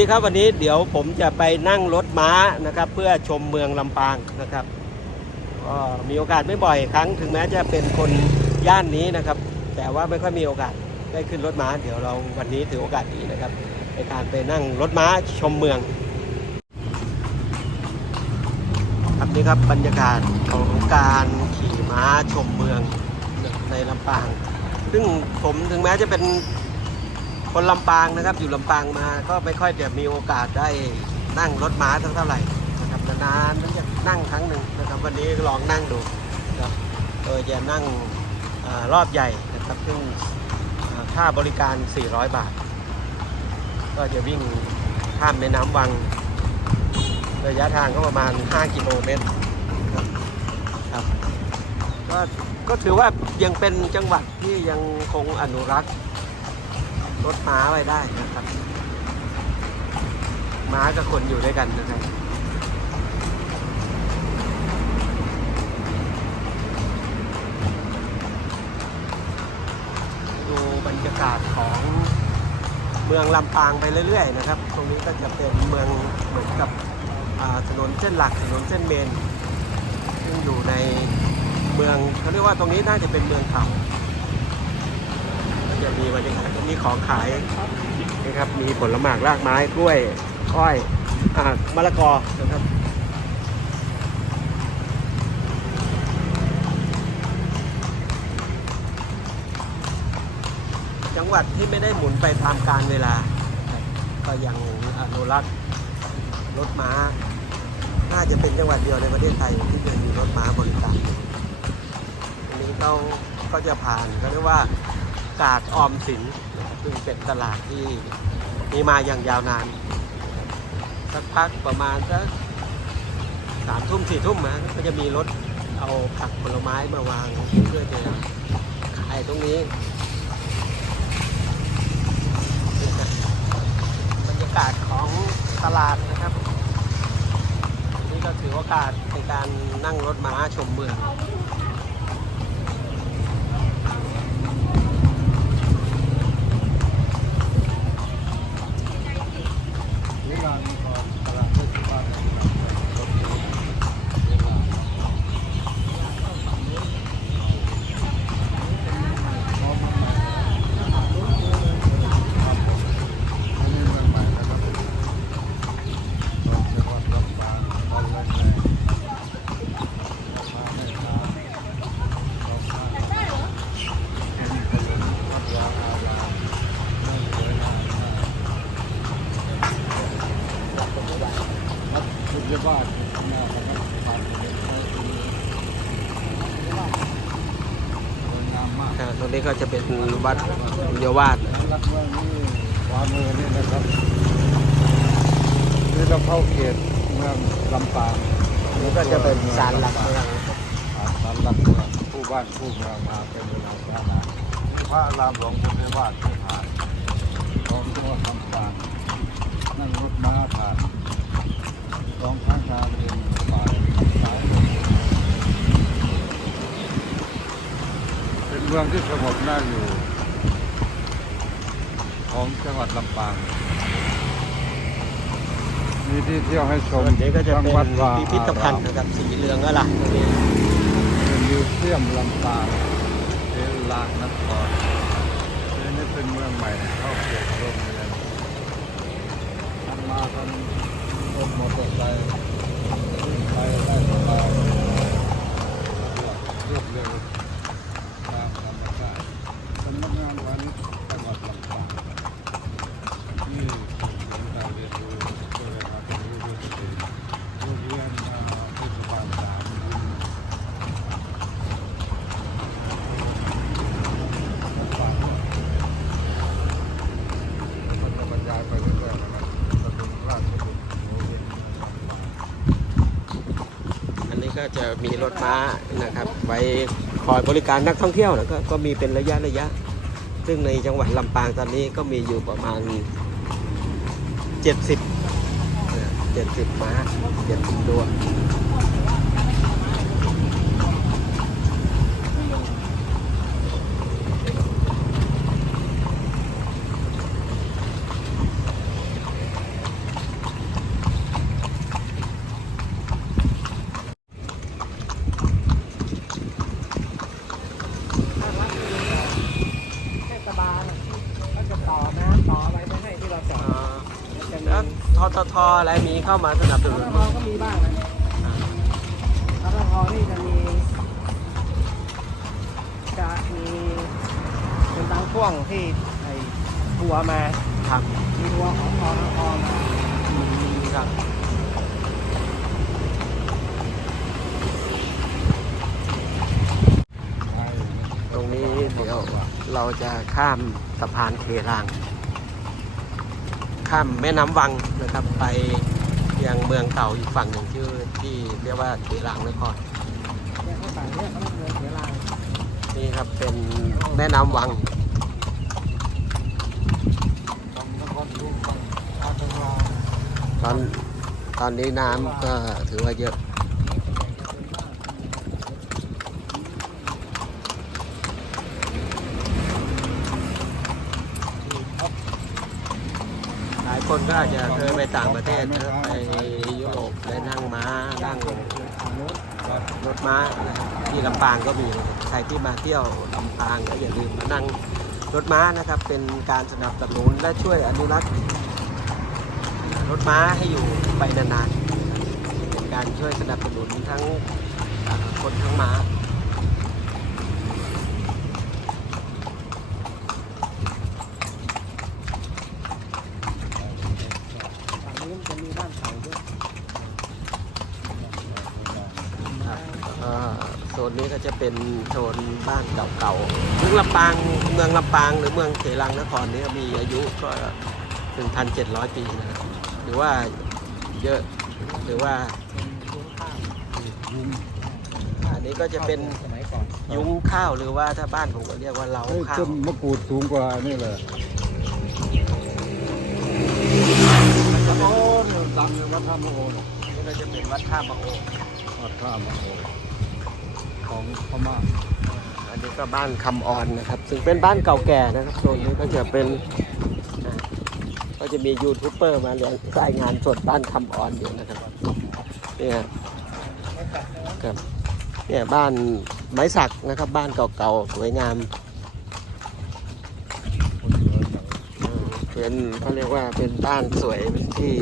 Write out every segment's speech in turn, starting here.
วัสดีครับวันนี้เดี๋ยวผมจะไปนั่งรถม้านะครับ เพื่อชมเมืองลำปางนะครับก็มีโอกาสไม่บ่อยครั้งถึงแม้จะเป็นคนย่านนี้นะครับ แต่ว่าไม่ค่อยมีโอกาสได้ขึ้นรถม้า เดี๋ยวเราวันนี้ถือโอกาสดีนะครับในการไปนั่งรถม้าชมเมืองครับนี่ครับบรรยากาศของการขี่ม้าชมเมืองในลำปาง ซึ่งผมถึงแม้จะเป็น คนลำปางนะครับอยู่ลำปางมาก็ไม่ค่อยจะมีโอกาสได้นั่งรถม้าเท่าไหร่นะครับนานๆนั้นจะนั่งครั้งหนึ่งนะครับ วันนี้ลองนั่งดูนะครับโดยจะนั่งอรอบใหญ่นะครับซึ่งค่าบริการ 400 บาท ก็จะวิ่งข้ามแม่น้ำวัง ระยะทางก็ประมาณ 5 กิโลเมตรครับครับก็ก็ถือว่ายังเป็นจังหวัดที่ยังคงอนุรักษ์ รถม้าไว้ได้นะครับ ม้ากับคนอยู่ด้วยกันนะครับดูบรรยากาศของเมืองลำปางไปเรื่อย ๆ นะครับ ตรงนี้ก็จะเป็นเมืองเหมือนกับถนนเส้นหลักถนนเส้นเมนซึ่งอยู่ในเมืองเขาเรียกว่าตรงนี้น่าจะเป็นเมืองเก่า จะมีบรรยากาศก็มีของขายนะครับ มีผลไม้รากไม้กล้วยอ้อยอ่ามะละกอนะครับจังหวัดที่ไม่ได้หมุนไปตามกาลเวลา ก็ยังอนุรักษ์รถม้า น่าจะเป็นจังหวัดเดียวในประเทศไทยที่ยังมีรถม้าบริการอันนี้เขาก็จะผ่านก็เรียกว่า กาดออมสินซึ่งเป็นตลาดที่มีมาอย่างยาวนาน สักพักประมาณสักสามทุ่มสี่ทุ่มนะก็จะมีรถเอาผักผลไม้มาวางเพื่อจะขายตรงนี้บรรยากาศของตลาดนะครับ นี่ก็ถือโอกาสในการนั่งรถม้าชมเมือง เวลามีก่อนตลาดเทศบาลนะครับเวลาพร้อมกันไหมครับอันนี้เมืองใหม่นะครับของจังหวัดลำปางตอนแรกเลยมาไม่นานสองพันเป็นถนนวัดวาอารามนั่งสวยงามมาก วัดพุทธบาทอยู่ข้างหน้านะครับผ่านไปใช้ตรงนี้สวยงามมาก อ่าตรงนี้ก็จะเป็นวัดบุญยวาส รักเมืองนี้ขวามือนี่นะครับนี่ เราเข้าเขตเมืองลำปางนี่ก็จะเป็นศาลหลักเมืองอ่าศาลหลักเมืองผู้บ้านผู้เมืองมาเป็นเวลาช้านานพระอารามหลวงพุทธบาทที่ผ่านของจังหวัดลำปางนั่งรถม้าผ่านสองข้างทางเรียนสายสายลมเป็นเมืองที่สงบน่าอยู่ ของจังหวัดลำปาง มีที่เที่ยวให้ชมส่วนนี้ก็จะเป็นทั้งวัดวาพิพิธภัณฑ์อารามนะครับสีเหลืองก็ล่ะตรงนี้เป็นมิวเซียมลำปางเป็นลานนครนี่เป็นเมืองใหม่เข้าเขตโรงเรียนทำมากันรถมอเตอร์ไซค์วิ่งไปได้สบายรวดเร็วตามธรรมชาติสำนักงานวานิชจังหวัดลำปางที่ศูนย์การเรียนรู้เพื่อการเรียนรู้ด้วยตัวเองโรงเรียนอ่าเทศบาลสาม มันจะบรรยายไปเรื่อยๆนะครับกระทรวงราชบุตรโรงเรียน อันนี้ก็ จะมีรถม้านะครับไว้คอยบริการนักท่องเที่ยวนะก็ก็มีเป็นระยะระยะ ซึ่งในจังหวัดลำปางตอนนี้ก็มีอยู่ประมาณ 70 70 ม้า 70 ตัว อะไรมีเข้ามาสนับสสนุนทก็มีบ้างนะสทนี่จะมีจะมีเป็นบางช่วงที่ไอ้ทัวร์มา ครับมีทัวร์ของทองทองมาครับใช่ตรงนี้เดี๋ยวเราจะข้ามสะพานเครัง ข้ามแม่น้ำวังนะครับ ไปยังเมืองเก่าอีกฝั่งหนึ่งชื่อที่เรียกว่าเครังนครเนี่ยเขาต่างเนี่ยเขาเรียกเรือนี่ครับเป็นแม่น้ำวังตอนตมาตอนตอนนี้น้ำก็ถือว่าเยอะ ห ลายคนก็อาจจะเคยไปต่างประเทศนะครับไปยุโรปไปนั่งม้านั่งรถม้านะครับที่ลำปางก็มีใครที่มาเที่ยวลำปางก็อย่าลืมมานั่งรถม้านะครับ เป็นการสนับสนุนและช่วยอนุรักษ์รถม้าให้อยู่ไปนานๆเป็นการช่วยสนับสนุนทั้งคนทั้งม้า ฝั่งนี้มันจะมีบ้านเก่าด้วย ครับเอ่อโซนนี้ก็จะ เป็นโซนบ้านเก่าๆเมืองลำปางเมืองลำปางหรือเมืองเขลังนครนี่มีอายุก็ถึงพันเจ็ดร้อยปีนะหรือว่าเยอะหรือว่าอันนี้ก็จะเป็นสมัยก่อนยุ้งข้าวหรือว่าถ้าบ้านผมก็เรียกว่าเล้าเฮ้ยข้าต้วนมะกรูดสูงกว่านี่เลยโอ้ยดังเลยวัดท่ามะโอนนี่ก็จะเป็นวัดท่ามะโอ วัดท่ามะโอ ของพม่าอันนี้ก็บ้านคำออนนะครับ ซึ่งเป็นบ้านเก่าแก่นะครับโซนนี้ก็จะเป็นก็จะมียูทูบเบอร์มาเรียนรายงานสดบ้านคำออนอยู่นะครับเนี่ยครับเนี่ยบ้านไม้สักนะครับ บ้านเก่าๆสวยงามเป็นเขาเรียกว่าเป็นบ้านสวยที่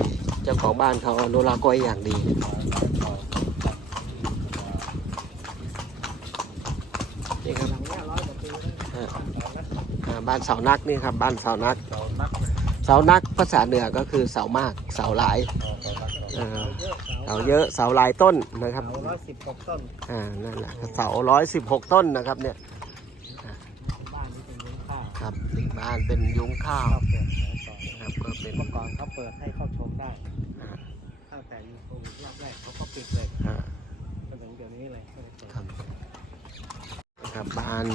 เจ้าของบ้านเขาอนุรักษ์ไว้อย่างดี นี่ครับ หลังเนี้ยร้อยกว่าปีแล้ว อ่าอ่า บ้านเสานักนี่ครับบ้านเสานัก เสานักเลยเสานักภาษาเหนือก็คือเสามากเสาหลายเสานักเสาอ่าเยอะเสาเสาเยอะเสาหลายต้นนะครับเสาร้อยสิบกว่าต้นอ่านั่นแหละเสาร้อยสิบหกต้นนะครับเนี่ยบ้านนี้เป็นยุ้งข้าวครับบ้านเป็นยุ้งข้าวข้าวเปลือกสมัยก่อนนะครับก็เป็นเมื่อก่อนเขาเปิดให้เข้าชมได้อ่าตั้งแต่มีโควิดรอบแรกเขาก็ปิดเลย อ่า จนถึงเดี๋ยวนี้เลยไม่ได้เปิด ครับ นะครับบ้าน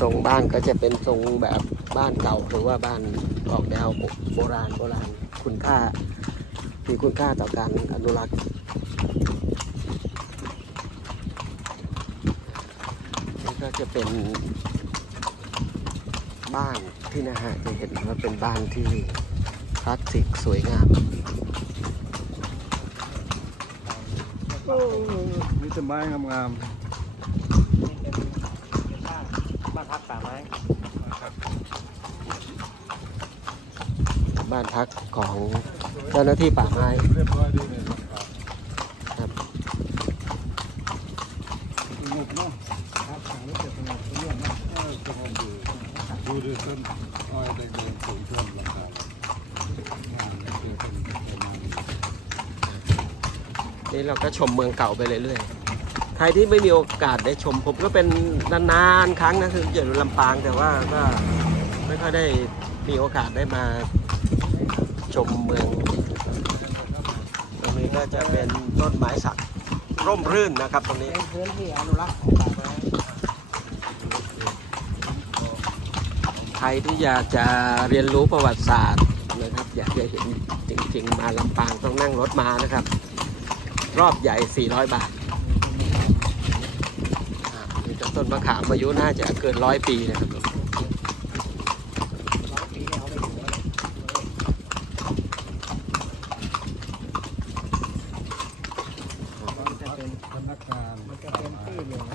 ทรงบ้านก็จะเป็นทรงแบบบ้านเก่าหรือว่าบ้านออกแนวโบราณโบราณคุณค่ามีคุณค่าต่อการอนุรักษ์นี่ก็จะเป็นบ้านที่นะฮะจะเห็นว่าเป็นบ้านที่คลาสสิกสวยงามโอ้มีต้นไม้งามนี่เป็นเป็นบ้านบ้านพักป่าไม้ บ้าน พักของเจ้าหน้าที่ป่าไม้ครับนี่เราณนี้นี่เราก็ชมเมืองเก่าไปเรื่อยๆ ใครที่ไม่มีโอกาสได้ชมผมก็เป็นนานๆครั้งนะคืออยู่ลำปางแต่ว่าก็ไม่ค่อยได้มีโอกาสได้มา ชมเมืองตรงนี้ก็จะเป็นต้นไม้สักร่มรื่นนะครับตรงนี้ เป็นพื้นที่อนุรักษ์ของป่าไม้ใครที่อยากจะเรียนรู้ประวัติศาสตร์นะครับ อยากจะเห็นจริงๆ มาลำปางต้องนั่งรถมานะครับ รอบใหญ่ 400 บาทอ่านี่ก็ต้นมะขามอายุน่าจะเกินร้อยปีนะครับ ร้อยปีเนี่ยเอาไปถึงแล้วมันจะเป็น พนักงาน มันจะเป็นที่เหลือง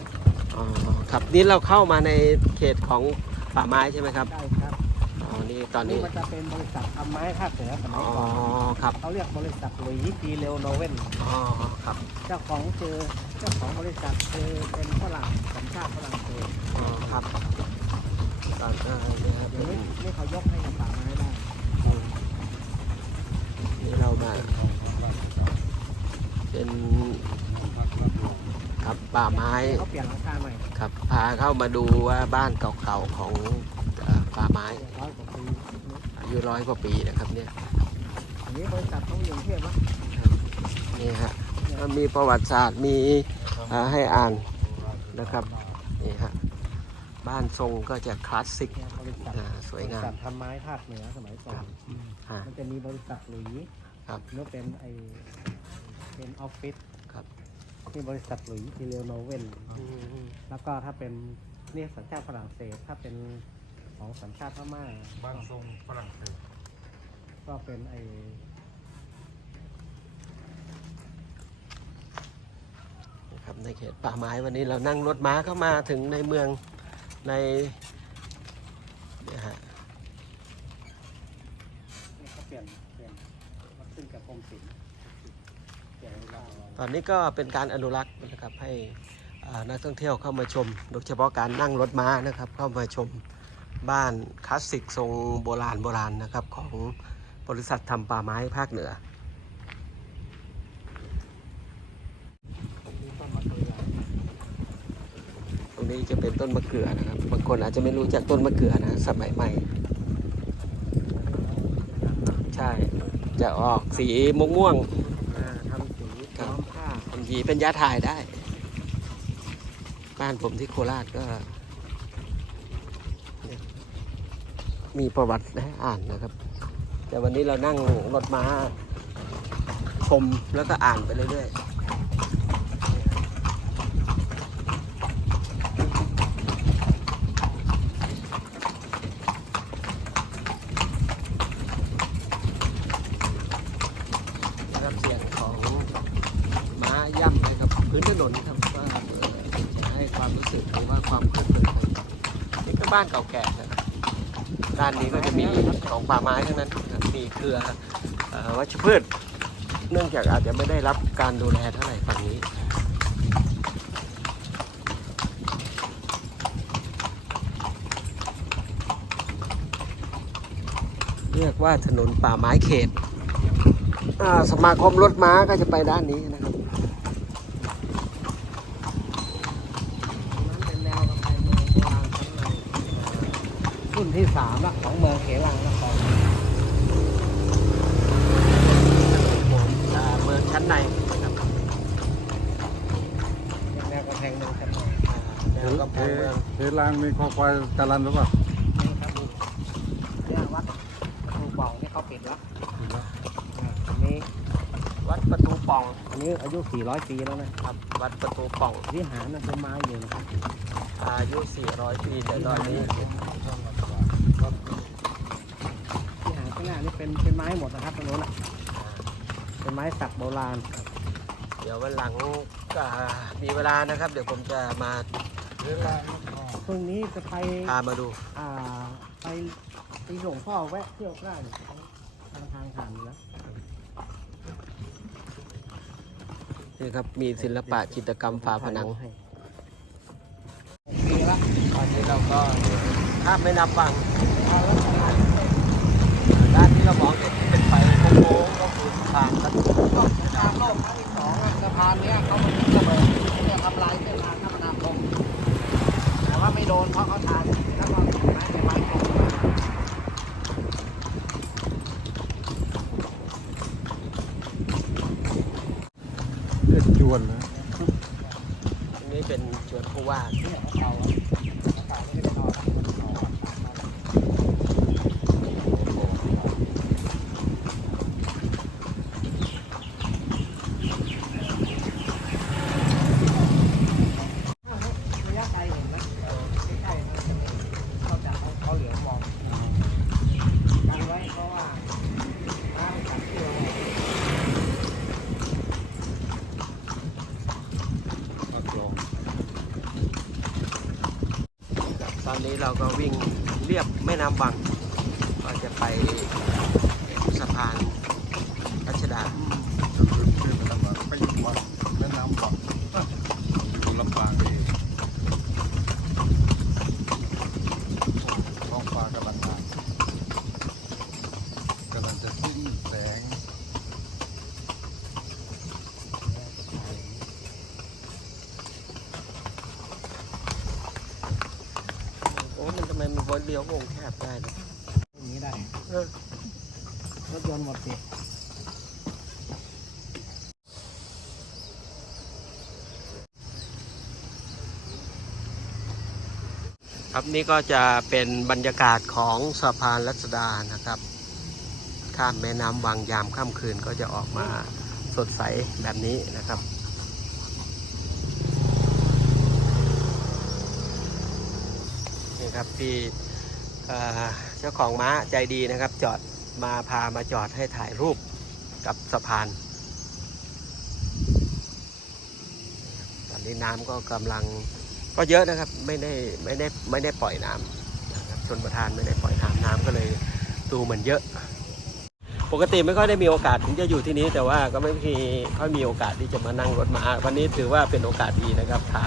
อ๋อครับ นี่เราเข้ามาในเขตของป่าไม้ใช่ไหมครับได้ครับอ๋อนี่ตอนนี่นี้มันจะเป็นบริษัททำไม้ภาคเหนือสมัอ๋ยอก่อนครับเขาเรียกบริษัทหลุยส์ปีเรลโนเวนอ๋อครับเจ้าของคือเจ้าของบริษัทคือเป็นฝรั่งสัญชาติฝรั่งเศสอ๋อครับตอนอ่าเนี่ยครับเดี๋ยวนี้นี่เขายกให้กับป่าไม้ได้นี่เรามาของของบ้านเก่าเป็นพักรับรอง ครับป่าไม้เขาเปลี่ยนหลังคาใหม่ครับพาเข้ามาดูว่าบ้านเก่าๆของเอ่อป่าไม้ร้อยกว่าปีอายุร้อยกว่าปีนะครับเนี่ยอันนี้บริษัทเขาอยู่กรุงเทพวะนี่ฮะก็มีประวัติศาสตร์มีอ่าให้อ่านนะครับนี่ฮะบ้านทรงก็จะคลาสสิกเนี่ยบริษัทอ่าสวยงาม บริษัททำไม้ภาคเหนือสมัยก่อนฮะมันจะมีบริษัทหลุยส์ครับ แล้วเป็นไอเป็นออฟฟิศ ครับมีบริษัทหลุยส์ปีเรลโนเวนอืมแล้วก็ถ้าเป็นเนี่ยสัญชาติฝรั่งเศส ถ้าเป็นของสัญชาติพม่าบ้านทรงฝรั่งเศสก็เป็นไอนะครับในเขตป่าไม้วันนี้เรานั่งรถม้าเข้ามาถึงในเมืองในเนี่ยฮะเนี่ยเขาเปลี่ยนเปลี่ยนมาขึ้นกับกรมศิลป์ ตอนนี้ก็เป็นการอนุรักษ์นะครับให้นักท่องเที่ยวเข้ามาชม โดยเฉพาะการนั่งรถม้านะครับ เข้ามาชมบ้านคลาสสิกทรงโบราณโบราณนะครับของบริษัททำป่าไม้ภาคเหนือตรงนี้จะเป็นต้นมะเขือนะครับบางคนอาจจะไม่รู้จักต้นมะเขือนะสมัยใหม่ ใช่ จะออกสีม่วง อ่าทำสี ครับ ย้อม ทีเป็นยาถ่ายได้ บ้านผมที่โคราชก็ มีประวัติให้อ่านนะครับ แต่วันนี้เรานั่งรถม้าชมแล้วก็อ่านไปเรื่อยๆนะครับเสียงของม้าย่ำนะครับพื้นถนนครับว่าเอ่อจะให้ความรู้สึกหรือว่าความเคลื่อนไหวนี่ก็ บ้านเก่าแก่นะครับด้านนี้ก็จะมีของป่าไม้ทั้งนั้นนะครับมีเครือเอ่อวัชพืช เนื่องจากอาจจะไม่ได้รับการดูแลเท่าไหร่ฝั่งนี้ เรียกว่าถนนป่าไม้เขตอ่าสมาคมรถม้าก็จะไปด้านนี้นะครับ ตรงนั้นเป็นแนวกำแพงเมืองโบราณชั้นในรุ่น ที่สามละของเมืองเขลังนครอ่าเมืองชั้นในนะครับเป็นแนวกำแพงเมืองชั้นในอ่าแนวกำแพงเมืองเทลางมีคอควายจรันหรือเปล่านี่ครับดูเนี่ยวัดประตูป่องนี่เขาปิดแล้วอ่าอันนี้วัดประตูป่อง อันนี้อายุ 400 ปีแล้วนะครับ วัดประตูป่องวิหารนะเป็นไม้อยู่นะครับอายุ 400 ปีแต่ตอนนี้ วิหารข้างหน้านี่ เป็นเป็นไม้หมดนะครับตรงโน้นนะเป็นไม้สักโบราณ เดี๋ยววันหลังอ่ามีเวลานะครับ เดี๋ยวผมจะมาเทลางพรุ่งนี้จะไปพามาดู อ่าไปตีหลวงพ่อแวะเที่ยวได้ทางทางผ่านอยู่แล้วนี่ครับมีศิลปะจิตรกรรมฝาผนังให้ปีละตอนนี้เราก็ข้ามแม่น้ำวัง เอาแล้วทำงานด้านที่เรามองเห็นเป็นไฟโค้งๆก็คือสะพานครับก็สงครามโลกครั้งที่สองอะสะพานเนี้ยเขามันระเบิดเนี่ยทำลายเส้นทางคมนาคมแต่ว่าไม่โดนเพราะเขาทานแล้วก็ไม้ในไม้ตรงเลือดจวนนะนี้เป็นจวนผู้ว่าเขาเก่าไม่ได้นอนมันเก่าวัดปากมาระยะไกลเห็นไหมใกล้ๆนะเขาจะเอาเขาเหลือมองกันไว้เพราะว่าน้ำกัดเชือก รับรอง ต อนนี้เราก็วิ่งเรียบแม่น้ำบางก็จะไปสะพานรัชดาก็คือชื่อมันว่าไปอยู่วังแม่น้ำวังอยู่ลำปางเองท้องฟ้ากำลังงามกำลังจะสิ้นแสง โอ้มันทำไมมันวนเลี้ยววงแคบได้นะ อย่างนี้ได้ เออ รถยนต์หมดสิ ครับนี่ก็จะเป็นบรรยากาศของสะพานรัชดานะครับ ข้ามแม่น้ำวังยามค่ำคืนก็จะออกมาสดใสแบบนี้นะครับนี่ครับพี่เจ้าของม้าใจดีนะครับ จอดมาพามาจอดให้ถ่ายรูปกับสะพาน ตอนนี้น้ำก็กำลัง ก็เยอะนะครับไม่ได้ไม่ได้ไม่ได้ปล่อยน้ำนะครับชนประทานไม่ได้ปล่อยน้ำน้ำก็เลยดูเหมือนเยอะ ปกติไม่ค่อยได้มีโอกาสถึงจะอยู่ที่นี้ แต่ว่าก็ไม่มีค่อยมีโอกาสที่จะมานั่งรถมาวันนี้ถือว่าเป็นโอกาสดีนะครับพา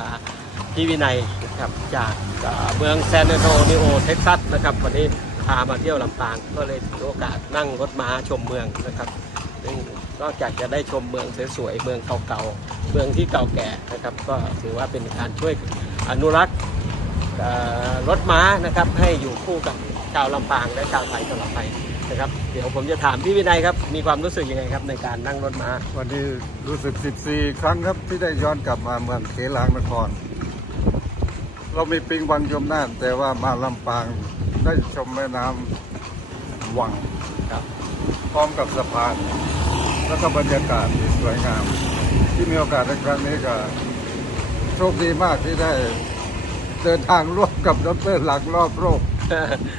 พี่วินัยนะครับจากเมืองแซนโตนิโอเท็กซัสนะครับวันนี้พามาเที่ยวลำปางก็เลยถือโอกาสนั่งรถม้าชมเมืองนะครับนอกจากจะได้ชมเมืองสวยๆ เมืองเก่าๆ เมืองที่เก่าแก่นะครับ ก็ถือว่าเป็นการช่วย อนุรักษ์เอ่อรถม้านะครับให้อยู่คู่กับชาวลำปางและชาวไทยตลอดไปนะครับเดี๋ยวผมจะถามพี่วินัยครับมีความรู้สึกยังไงครับในการนั่งรถม้า วันนี้รู้สึก 14 ครั้งครับที่ได้ย้อนกลับมาเมืองเขลางนคร เรามีปิงวังยมน่านแต่ว่ามาลำปางได้ชมแม่น้ำวังครับพร้อมกับสะพาน แล้วก็บรรยากาศที่สวยงาม ที่มีโอกาสในครั้งนี้ก็ โชคดีมากที่ได้ เดินทางร่วมกับดรหลักรอบโลก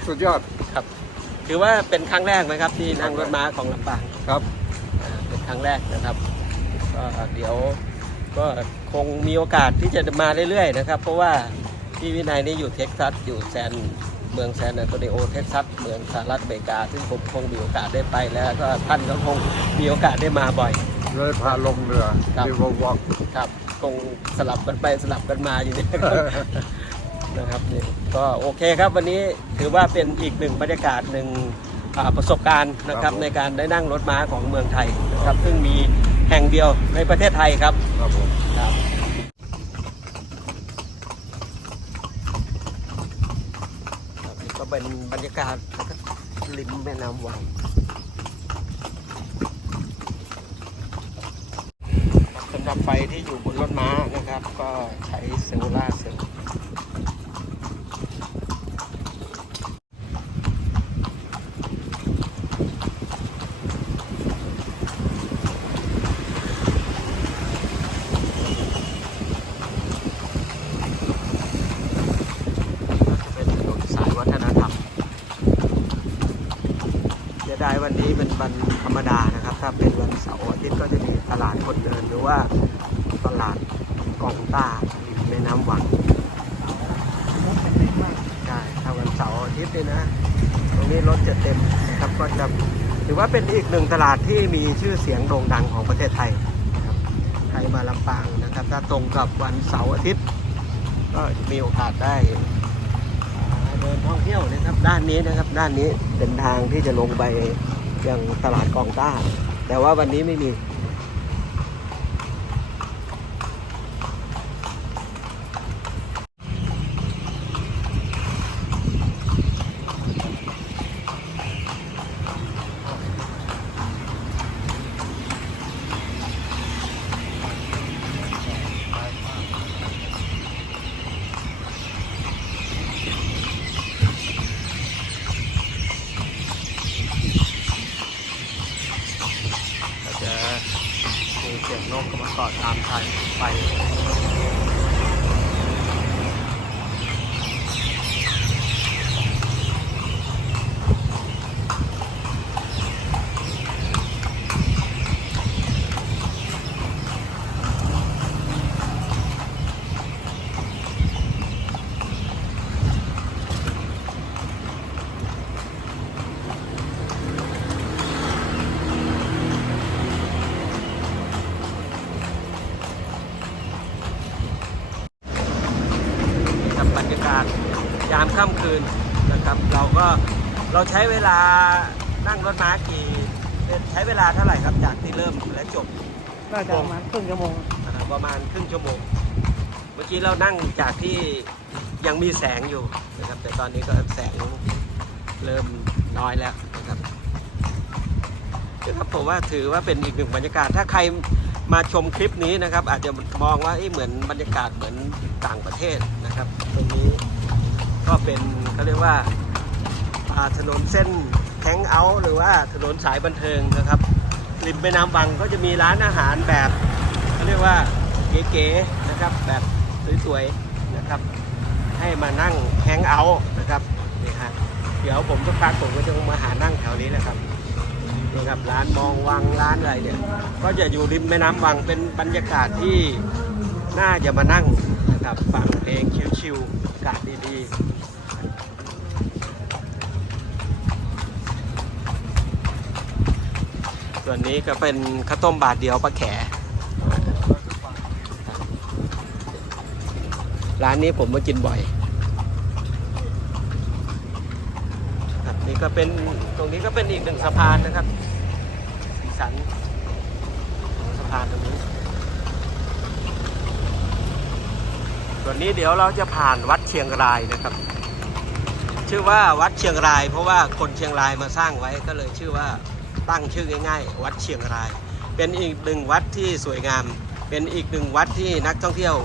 สุดยอดครับ ถือว่าเป็นครั้งแรกไหมครับ ที่นั่งรถม้าของลำปางครับอ่าเป็นครั้งแรกนะครับก็เดี๋ยวก็คงมีโอกาสที่จะมาเรื่อยๆนะครับ เพราะว่าพี่วินัยนี่อยู่เท็กซัสอยู่แซนเมืองแซนอันโตนิโอเท็กซัสเมืองสหรัฐอเมริกา ซึ่งผมคงมีโอกาสได้ไปแล้วก็ท่านก็คงมีโอกาสได้มาบ่อย เลยพาลงเรือครับเรีวอล์กครับค งสลับกันไปสลับกันมาอยู่เนี่ยนะครับนี่ก็โอเคครับวันนี้ถือว่าเป็นอีกหนึ่งบรรยากาศหนึ่งอ่าประสบการณ์นะครับในการได้นั่งรถม้าของเมืองไทยนะครับซึ่งมีแห่งเดียวในประเทศไทยครับครับผมครับครับนี่ก็เป็นบรรยากาศนะครับริมแม่น้ำวังสำหรับ ไฟที่อยู่บนรถม้านะครับ ก็ใช้เซลลูล่าเซลล์ ก็จะเป็นถนนสายวัฒนธรรมเสียดายวันนี้เป็นวันธรรมดานะครับ ถ้าเป็นวันเสาร์อาทิตย์ก็จะมีตลา ดคนเดินหรือว่าตลาดกองต้าริมแม่น้ำวังใช่ถ้าวันเสาร์อาทิตย์เนี่ยนะ ตรงนี้รถจะเต็มนะครับก็จะถือว่าเป็นอีกหนึ่งตลาดที่มีชื่อเสียงโด่งดังของประเทศไทยนะครับใครมาลำปางนะครับ ถ้าตรงกับวันเสาร์อาทิตย์ ก็มีโอกาสได้เดินท่องเที่ยวนะครับด้านนี้นะครับด้านนี้เป็นทางที่จะลงไปยังตลาดกองต้า แต่ว่าวันนี้ไม่มี ค่ำคืนนะครับ เราก็เราใช้เวลานั่งรถม้ากี่ใช้เวลาเท่าไหร่ครับจากที่เริ่มและจบน่าจะประมาณครึ่งชั่วโมงอ่าประมาณครึ่งชั่วโมง เมื่อกี้เรานั่งจากที่ยังมีแสงอยู่นะครับ แต่ตอนนี้ก็แสงเริ่มน้อยแล้วนะครับนะครับผมว่าถือว่าเป็นอีกหนึ่งบรรยากาศถ้าใครมาชมคลิปนี้นะครับ อาจจะมองว่าเอ๊ะเหมือนบรรยากาศเหมือนต่างประเทศนะครับตรงนี้ ก็เป็นเขาเรียกว่าถนนเส้นแฮงเอาท์หรือว่าถนนสายบันเทิงนะครับ ริมแม่น้ำวังก็จะมีร้านอาหารแบบเขาเรียกว่าเก๋ๆนะครับแบบสวยๆนะครับ ให้มานั่งแฮงเอาท์นะครับนี่ฮะเดี๋ยวผมสักพักผมก็จะมาหานั่งแถวนี้แหละครับนี่ครับร้านมองวังร้านอะไรเนี่ยก็จะอยู่ริมแม่น้ำวังเป็นบรรยากาศที่น่าจะมานั่งนะครับฟังเพลงชิลๆอากาศดีๆ ส่วนนี้ก็เป็นข้าวต้มบาทเดียวปลาแข ร้านนี้ผมมากินบ่อยครับนี่ก็เป็นตรงนี้ก็เป็นอีกหนึ่งสะพานนะครับสีสันสะพานตรงนี้ ส่วนนี้เดี๋ยวเราจะผ่านวัดเชียงรายนะครับ ชื่อว่าวัดเชียงราย เพราะว่าคนเชียงรายมาสร้างไว้ก็เลยชื่อว่า ตั้งชื่อง่ายๆ วัดเชียงราย เป็นอีกหนึ่งวัดที่สวยงาม เป็นอีกหนึ่งวัดที่นักท่องเที่ยว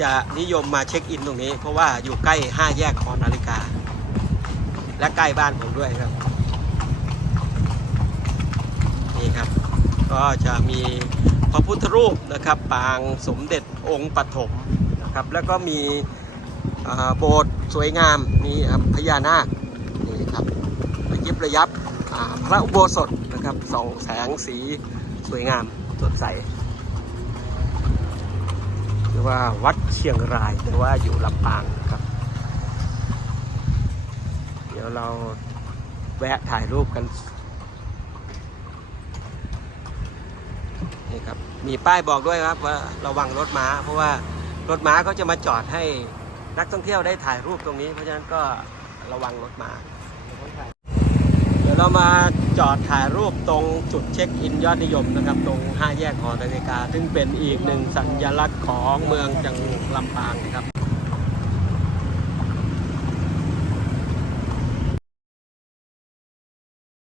จะนิยมมาเช็คอินตรงนี้ เพราะว่าอยู่ใกล้ 5 แยกหอนาฬิกา และใกล้บ้านผมด้วยครับ นี่ครับ ก็จะมีพระพุทธรูปนะครับปางสมเด็จองค์ปฐมนะครับ แล้วก็มีโบสถ์สวยงามนี่ครับพญานาค นี่ครับระยิบระยับ พระอุโบสถนะครับส่องแสงสีสวยงามสดใสหรือว่าวัดเชียงรายแต่ว่าอยู่ลำปางครับ เดี๋ยวเราแวะถ่ายรูปกันนี่ครับมีป้ายบอกด้วยครับว่าระวังรถม้า เพราะว่ารถม้าเขาจะมาจอดให้นักท่องเที่ยวได้ถ่ายรูปตรงนี้ เพราะฉะนั้นก็ระวังรถม้า เรามาจอดถ่ายรูปตรงจุดเช็คอินยอดนิยมนะครับ ตรง5แยกหอนาฬิกา ซึ่งเป็นอีกหนึ่งสัญลักษณ์ของเมืองจังหวัดลำปางนะครับ